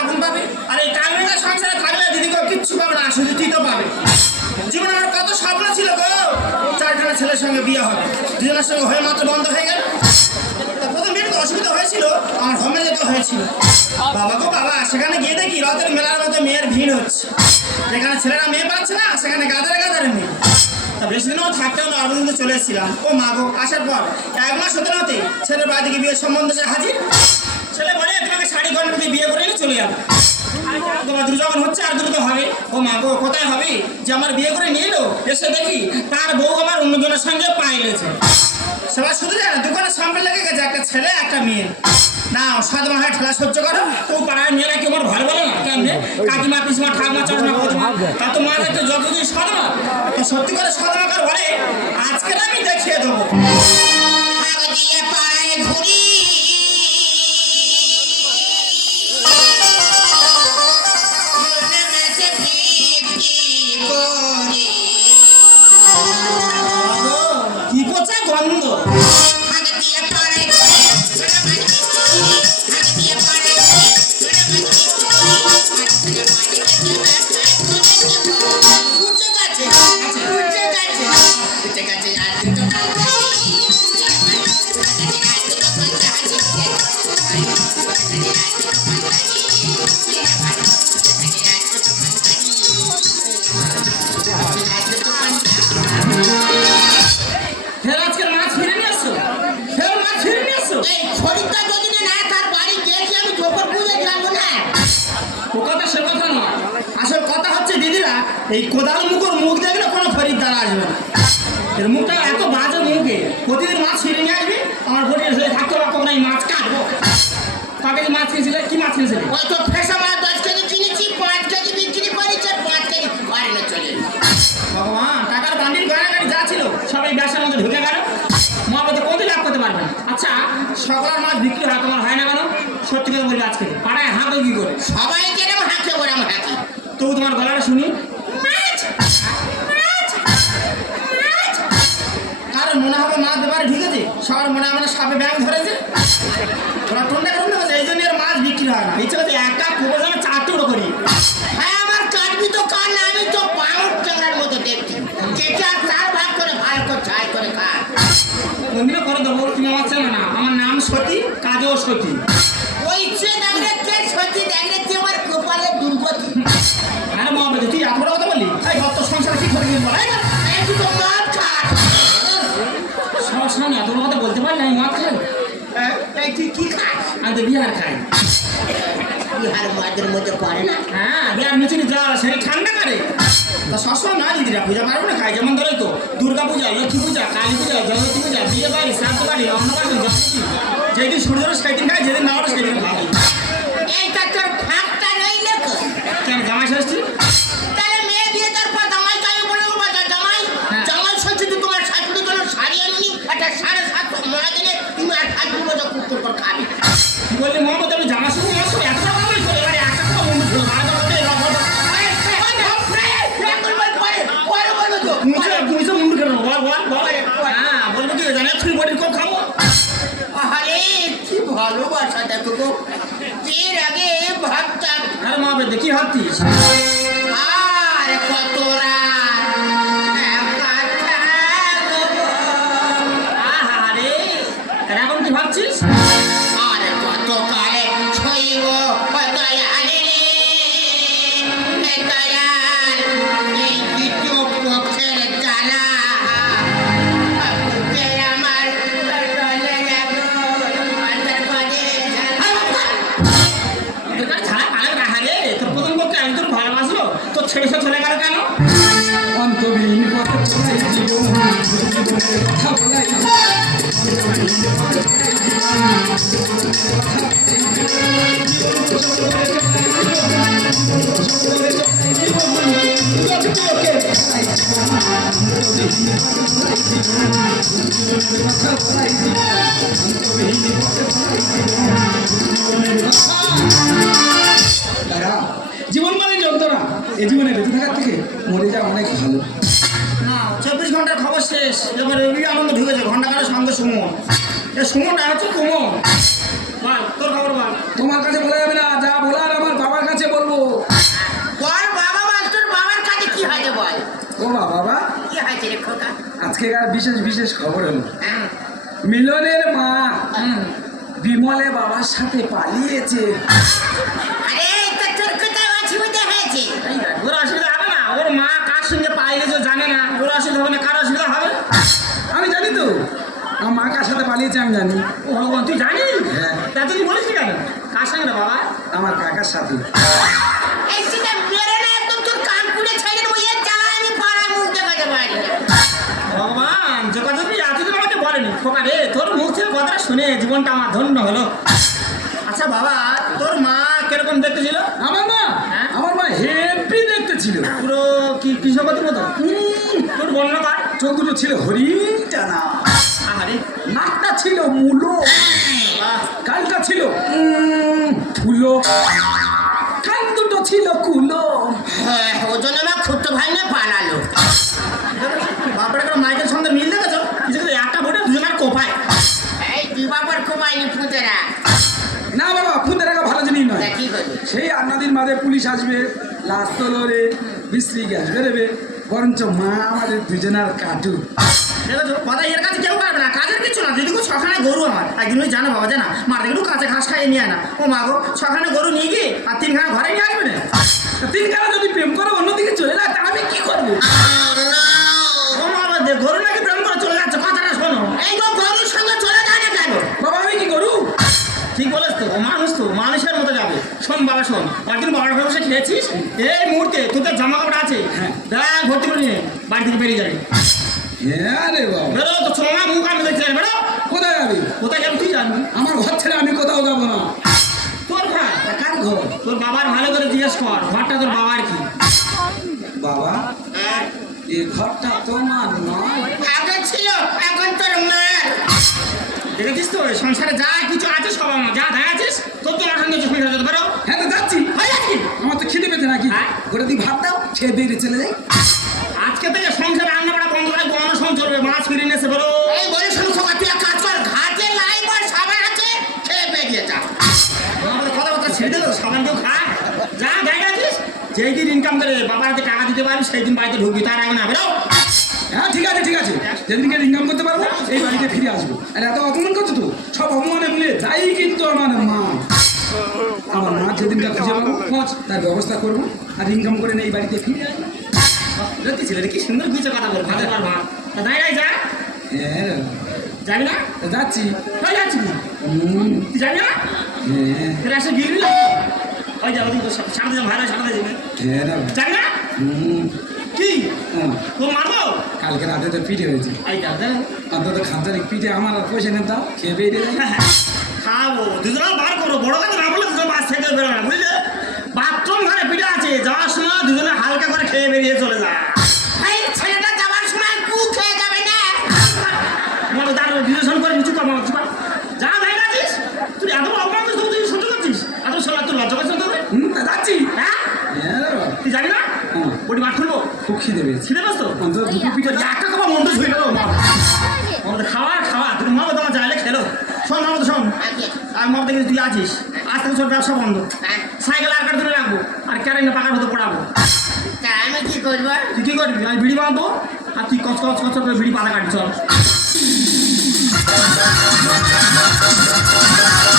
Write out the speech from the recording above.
আগুন পাবে আর এই কালমেঘা সংসারে থাকলে দিদিকে কিচ্ছু পাবে না, শুধু তুই তো পাবে। জীবনে আমার কত স্বপ্ন ছিল গো, চারখানা ছেলের সঙ্গে বিয়ে হবে, দুজনের সঙ্গে হয়ে মাত্র বন্ধ হয়ে গেল। প্রথম বিয়েতে অসুবিধা হয়েছিল, আমার হোমে যেতে হয়েছিল। বাবা গো বাবা, সেখানে গিয়ে দেখি রথের মেলার মতো মেয়ের ভিড় হচ্ছে, যেখানে ছেলেরা মেয়ে পাচ্ছে না সেখানে গাদারে গাদারে মেয়ে। তা বেশি দিনও থাকতেও না, আমি কিন্তু চলে এসেছিলাম। ও মা গো, আসার পর 1 মাস হতে হতে ছেলের বাড়ি থেকে বিয়ের সম্বন্ধ সে হাজির। ছেলে বলে তোমাকে শাড়ি গয়না দিয়ে বিয়ে করে চলে যাবে। তোমার দ্রুত যখন হচ্ছে আর দ্রুত হবে। ও মা গো, কোথায় হবে যে আমার বিয়ে করে নিয়ে এলো, এসে দেখি তার বউ আমার অন্যজনের সঙ্গে পাইলেছে। সবাই শুধু যায় না, দোকানের সামনে লেগে গেছে একটা ছেলে একটা মেয়ে। না 7 মাস ঠেলা সহ্য করো, তো পাড়ায় মেয়েরা কি আমার ভালো বলে না? কেমনে কাকিমা পিসমা ঠাকমা চশমা তা তো মা দেখতে যতদিন সদমা, তো সত্যি করে সদমাকার বলে আজকে আমি দেখিয়ে দেবো। কি পচা গন্ধ, এই কোদাল মুখের মুখ দেখলে কোনো খরিদ্দার আসবে না। এর মুখটা এত বাজে মুখে, প্রতিদিন মাছ ছিঁড়ে নিয়ে আসবি, আমার বলি থাকতে পারবো না, মাছ কাটবো। কাকে মাছ কিনেছিলে, কি মাছ কিনেছিলে? ওই তো ফেসা মাছ 10 কেজি কিনেছি, 5 কেজি বিক্রি করেছে, 5 কেজি ঘরে না চলে। ভগবান, টাকার বান্ডিল গয়নাগাড়ি যা ছিল সবাই ব্যবসার মধ্যে ঢুকে গেল, মহাপতি কোনদিন লাভ করতে পারবে না। আচ্ছা, সকলের মাছ বিক্রি হয়, তোমার হয় না কেন? সত্যি কথা বলবি, আজকে পাড়ায় হাঁকে কি করে? সবাই যেরকম হাঁকে ওরা হাঁকি। তবু তোমার গলাটা শুনি, কারণ মনে হবে মাছ ব্যাপারে ঢুকেছে, সবার মনে হবে সাপে ব্যাং ধরেছে, ওরা টন্ডা টন্ডা করছে, এই জন্য মাছ বিক্রি হয় না। ইচ্ছে হচ্ছে একটা কোবো যেন 4 টুকরো করি। হ্যাঁ, আমার কাটবি তো কান না, আমি তো পাউট চাঙার মতো দেখছি, যেটা 4 ভাগ করে ভালো করে ছাই করে খা। কোনদিনও করে দেবো, তুমি আমার চেনো না, আমার নাম সতী, কাজও সতী। ওই সে দেখলে কে সতী, দেখলে তুই আমার কপালে দুর্গতি। আরে মহাপতি, তুই এত বড় কথা বললি? এই ভক্ত সংসারে কি করে দিন বলাই না, তুই তো মাছ খাস। সবার সামনে এত বড় কথা বলতে পারলি? আমি মাছ খাই? তুই কি খাস? আমি তো বিহার খাই। বিহার মাঝের মধ্যে পড়ে না? হ্যাঁ, বিহার মিছিল জল সেটা ঠান্ডা করে। তা সবসময় না দিদিরা পূজা পারবো না খাই, যেমন ধরো তো দুর্গা পূজা, লক্ষ্মী পূজা, কালী পূজা, জগতী পূজা, বিয়ে বাড়ি, শ্রাদ্ধ বাড়ি, অন্নপ্রাশন, যেদিন সূর্য সেদিন খাই, যেদিন না ওঠে সেদিন খাই। এইটা তোর ফাঁকটা রইলে তো কেন জামাই ষষ্ঠী? তাহলে মেয়ে বিয়ে তার পর জামাইকে আমি বলে দেবো, জামাই জামাই ষষ্ঠী তো তোমার শাশুড়ি জন্য শাড়ি আনুনি, একটা 750 মরা দিলে তুমি আর শাশুড়ি মতো কুকুর করে খাবে। বললি মহাপতি, আমি জামা শুধু একটা কথা বলছি, এবারে একটা কথা মনে ছিল, বলবো কি জানে তুই বলির কম খাবো। আরে কি ভালোবাসা দেখো গো, এর আগে ভাবতাম। আরে মা বে দেখি ভাবতিস, আর কত রাত আরে এখন কি ভাবছিস? আর কত কালে ছইব দয়ালে রে দয়াল, এই দ্বিতীয় পক্ষের জ্বালা আমার ছেড়ে সে চলে গেল কেন? অন্তবিহীন পথে চলাই জীবন, জীবনের কথা বলাই দাদা, জীবন মানে যন্ত্রণা। এই জীবনে বেঁচে থাকার থেকে মরে যাওয়া অনেক ভালো। না 24 ঘন্টার খবর শেষ, এবার রবি আনন্দ ঢুকেছে ঘন্টা কারো সঙ্গে সুমন। এ সুমনটা হচ্ছে কুমন। বল তোর খবর বল। তোমার কাছে বলা যাবে না, যা বলার আমার বাবার কাছে বলবো। তোর বাবা বল, তোর বাবার কাছে কি হয়েছে বল? ও বাবা, কি হয়েছে রে খোকা? আজকেকার বিশেষ বিশেষ খবর হলো হ্যাঁ। মিলনের মা বিমলে বাবার সাথে পালিয়েছে। আরে তা তোর কোথায় অসুবিধা হয়েছে? এই দেখ, ওর অসুবিধা হবে না, ওর মা কার সঙ্গে পাইলে যে জানে না, ওর অসুবিধা হবে না, কার অসুবিধা হবে? আমি জানি তো, আমার মা কার সাথে পালিয়েছে আমি জানি। ও ভগবান, তুই জানিস? হ্যাঁ। তা তুই বলিস কি কেন? কার সঙ্গে রে বাবা? আমার কাকার সাথে। এই সেটা মেরে না, একদম তোর কান পুড়ে ছেড়ে দেবো। এর জ্বালা আমি পাড়া মুখ দেখাতে পারি না। ভগবান, যে কথা তুই এতদিন আমাকে বলেনি খোকা রে, তোর মুখ থেকে কথাটা শুনে জীবনটা আমার ধন্য হলো। আচ্ছা বাবা, তোর মা কিরকম দেখতে ছিল? আমার মা, হ্যাঁ? আমার মা হেভি দেখতে ছিল। পুরো কি কৃষ্ণপতির মতো? তোর বর্ণনা কর। চোখ দুটো ছিল হরিণ টানা, আরে নাকটা ছিল মুলো, বাহ, গালটা ছিল ফুলো, কান দুটো ছিল কুলো। হ্যাঁ, ওই জন্য আমার খুঁড়তো ভাই না পালালো। বাপরে একটা মাইকের সঙ্গে মিল দেখেছো? কিছু কিছু একটা ভোটে দুজনের কোপায়। এই দুই বাবার কোপায়নি ফুতেরা। না বাবা, ফুটে রাখা ভালো জিনিস নয়। তা কি করবে? সেই 8 দিন বাদে পুলিশ আসবে, লাশ তোলরে, বিশ্রী গ্যাস বেরোবে, বরঞ্চ মা আমাদের দুজনের কাটু। দেখেছো কথা এর কাছে কেউ পারবে না, কাজের কিছু না। যদি ছখানে গরু আমার একদিন ওই জানো বাবা জানা মার একটু কাঁচা ঘাস খাইয়ে নিয়ে আয় না। ও মা গো, ছখানে গরু নিয়ে গিয়ে আর 3খানা ঘরে নিয়ে আসবে না। তিনখানা যদি প্রেম করে অন্যদিকে চলে যায় তা আমি কি করবো? ও মা বাবা, গরু নাকি প্রেম করে চলে যাচ্ছে, কথাটা শোনো। এই গো, গরুর সঙ্গে চলে যায় না কেন? বাবা আমি কি করু? ঠিক বলেছ তো, ও মানুষ তো মানুষের মতো যাবে। শোন বাবা শোন, একদিন বাবার ঘরে বসে খেয়েছিস, এই মুহূর্তে তোর তো জামা কাপড় আছে, ব্যাগ ভর্তি করে নিয়ে বাড়ি থেকে বেরিয়ে যাবে। হ্যাঁ রে বাবা, বেরো তো, ছোঁয়া মুখ আমি দেখতে যাবে। বেরো, কোথায় যাবি? কোথায় যাবে তুই জানবি। আমার ঘর ছেড়ে আমি কোথাও যাবো না। তোর ঘর, তা কার ঘর? তোর বাবার ভালো করে জিজ্ঞেস কর, ঘরটা তোর বাবার কি? বাবা, হ্যাঁ, এই ঘরটা তোমার নয়। আগে ছিল, এখন তোর মার। দেখেছিস তো, এই সংসারে যা কিছু আছে সব আমার, যা দেখাচ্ছিস তোর তো আমার সঙ্গে সংসার যেতে পারো। হ্যাঁ তো যাচ্ছি। হয়ে যাচ্ছি। আমার তো খিদে পেতে নাকি? হ্যাঁ? ঘরে দিয়ে ভাত দাও, খেয়ে বেরিয়ে চলে যাই। আজকে থেকে সংসারে রান্না করা বন্ধ করে গণসং চলবে, মাছ ফিরে নিয়ে এসে বেরো। এই বলে শুনো খোকা, তুই এক কাজ কর, ঘাটে লাইব আর সাবান আছে, খেয়ে বেরিয়ে যা। আমাদের কথাবার্তা ছেড়ে দেবো, সাবান কেউ খায়? যা দেখাচ্ছিস, যেই দিন ইনকাম করে বাবার হাতে টাকা দিতে পারবি সেই দিন বাড়িতে ঢুকবি, তার আগে না। বেরো। হ্যাঁ ঠিক আছে ঠিক আছে, যেদিনকে ইনকাম করতে পারবো এই বাড়িতে ফিরে আসবো। আর এত অপমান করছো তো, সব অপমানে ভুলে যাই কিন্তু আমার মা। আমার মা যেদিনকে খুঁজে পাবো তার ব্যবস্থা করবো, আর ইনকাম করে নিয়ে এই বাড়িতে ফিরে আসবো। সত্যি ছেলে কি সুন্দর কিছু কথা বল, ভালো কর ভাত। তা দাঁড়াই যা, হ্যাঁ যাবি না? তা যাচ্ছি। হয়ে যাচ্ছি কি? তুই যাবি না? হ্যাঁ ফিরে আসে গিরবি না? ওই যা, ওদিকে সামনে যা, ভালো সামনে যাবি। হ্যাঁ যাবি না? কি তোর মারবো? কালকে রাতে তো পিঠে হয়েছে, এই যা দেখ, অন্তত খানচারিক পিঠে আমার আর পয়সা নেন দাও, খেয়ে বেরিয়ে যাই। খাবো দুজনে বার করবো, বড় কথা না বলে দুজন বাস থেকে বেরোবে না, বুঝলে? বাথরুম ঘরে পিঠে আছে, যাওয়ার সময় দুজনে হালকা করে খেয়ে বেরিয়ে চলে যা। এই ছেলেটা যাবার সময় কু খেয়ে যাবে না? মনে দাঁড়ানো বিবেচন করে কিছু কম যা দেখাচ্ছিস। তুই এত বড় অপমান করছিস, তুই সহ্য করছিস? এত সোলা তুই লজ্জা করছিস তোদের? তা যাচ্ছি। হ্যাঁ, হ্যাঁ রে বাবা, তুই জানি না ওটি মাঠ খুলবো, খুব খিদে পেয়েছে। ছিঁড়ে বাস তো অন্তত দুটো পিঠে একটা খাবার মন্দ ছুঁয়ে গেল। আমাদের খাওয়া খাওয়া তুমি মা তোমার চাইলে খেলো। শোন মামা, শোন, আগে আমি মা দেখি তুই আছিস, আজ থেকে তোর ব্যবসা বন্ধ। হ্যাঁ, সাইকেল আর কার ধরে রাখবো, আর ক্যারেন্টে পাকার মতো পড়াবো। তা আমি কি করবো? তুই কি করবি? আমি বিড়ি বাঁধবো, আর তুই কচ কচ কচ করে বিড়ি পাতা কাটবি। চল।